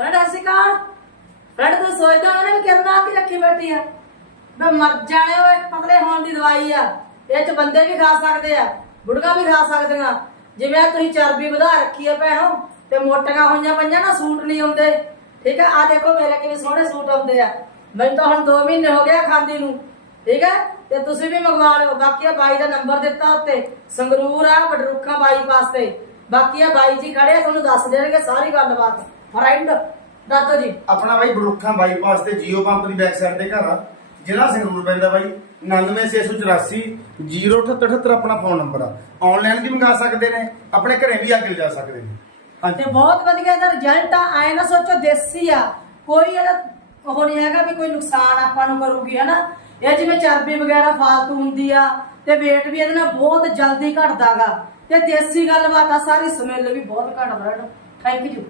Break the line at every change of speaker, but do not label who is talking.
Friend ਅਸੀਂ ਕੌਣ friend ਤੂੰ ਸੋਚਦਾ ਉਹਨੇ ਵੀ ਕਿਰਨਾ ਕੇ ਰੱਖੀ ਬੈਠੀ ਆ। ਮੈਂ ਮਰ ਜਾਣੇ ਓਏ, ਪਤਲੇ ਹੋਣ ਦੀ ਦਵਾਈ ਆ। ਇਹ ਚ ਬੰਦੇ ਵੀ ਖਾ ਸਕਦੇ ਆ ਬੁੜਗਾ ਵੀ ਖਾ ਸਕਦੀਆਂ। ਜਿਵੇਂ ਤੁਸੀਂ ਚਰਬੀ ਵਧਾ ਰੱਖੀ ਆ ਭੈਣੋ, ਤੇ ਮੋਟੀਆਂ ਹੋਈਆਂ ਪਈਆਂ ਨਾ, ਸੂਟ ਨਹੀਂ ਆਉਂਦੇ। ਠੀਕ ਆ? ਆ ਦੇਖੋ ਮੇਰੇ ਕਿਵੇਂ ਸੋਹਣੇ ਸੂਟ ਆਉਂਦੇ ਆ। ਮੈਨੂੰ ਤਾਂ ਹੁਣ 2 ਮਹੀਨੇ ਹੋ ਗਏ ਖਾਂਦੀ ਨੂੰ। ਠੀਕ ਹੈ ਤੇ ਤੁਸੀਂ ਵੀ ਮੰਗਵਾ ਲਿਓ। ਬਾਕੀ ਆ ਬਾਈ ਦਾ ਨੰਬਰ ਦਿੱਤਾ ਉੱਤੇ। ਸੰਗਰੂਰ ਆ, ਬਡਰੁੱਖਾਂ ਬਾਈਪਾਸ ਤੇ। ਬਾਕੀ ਆ ਬਾਈ ਜੀ ਖੜੇ ਤੁਹਾਨੂੰ ਦੱਸ ਦੇਣਗੇ ਸਾਰੀ ਗੱਲਬਾਤ। ਫਰੈਂਡ ਦਾਤੋ ਜੀ।
ਆਪਣਾ ਬਾਈ ਬਰੁੱਖਾਂ ਬਾਈਪਾਸ ਤੇ ਜੀਓ ਪੰਪ ਦੀ ਬੈਕ ਸਾਈਡ ਤੇ ਘਰ ਆ। ਜ਼ਿਲ੍ਹਾ ਸੰਗਰੂਰ ਪੈਂਦਾ ਬਾਈ। 99684 07878 ਆਪਣਾ ਫੋਨ ਨੰਬਰ ਆ। ਆਨਲਾਈਨ ਵੀ ਮੰਗਾ ਸਕਦੇ ਨੇ ਆਪਣੇ ਘਰੇ ਵੀ ਆ ਕੇ ਲਿਜਾ ਸਕਦੇ ਨੇ। ਹਾਂਜੀ।
ਤੇ ਬਹੁਤ ਵਧੀਆ ਇਹਦਾ ਰਿਜ਼ਲਟ ਆ ਐ ਨਾ ਸੋਚੋ ਦੇਸੀ ਆ। ਕੋਈ ਇਹਦਾ ਉਹ ਨਹੀਂ ਹੈਗਾ ਵੀ ਕੋਈ ਨੁਕਸਾਨ ਆਪਾਂ ਨੂੰ ਕਰੂਗੀ ਹਨਾ? ਇਹ ਜਿਵੇਂ ਚਰਬੀ ਵਗੈਰਾ ਫਾਲਤੂ ਹੁੰਦੀ ਆ ਤੇ weight ਵੀ ਇਹਦੇ ਨਾਲ ਬਹੁਤ ਜਲਦੀ ਘਟਦਾਗਾ। ਤੇ ਦੇਸੀ ਗੱਲਬਾਤ ਆ ਸਾਰੀ ਸਮੈਲ ਵੀ ਬਹੁਤ ਘਟਦਾ ਥੈਂਕ ਯੂ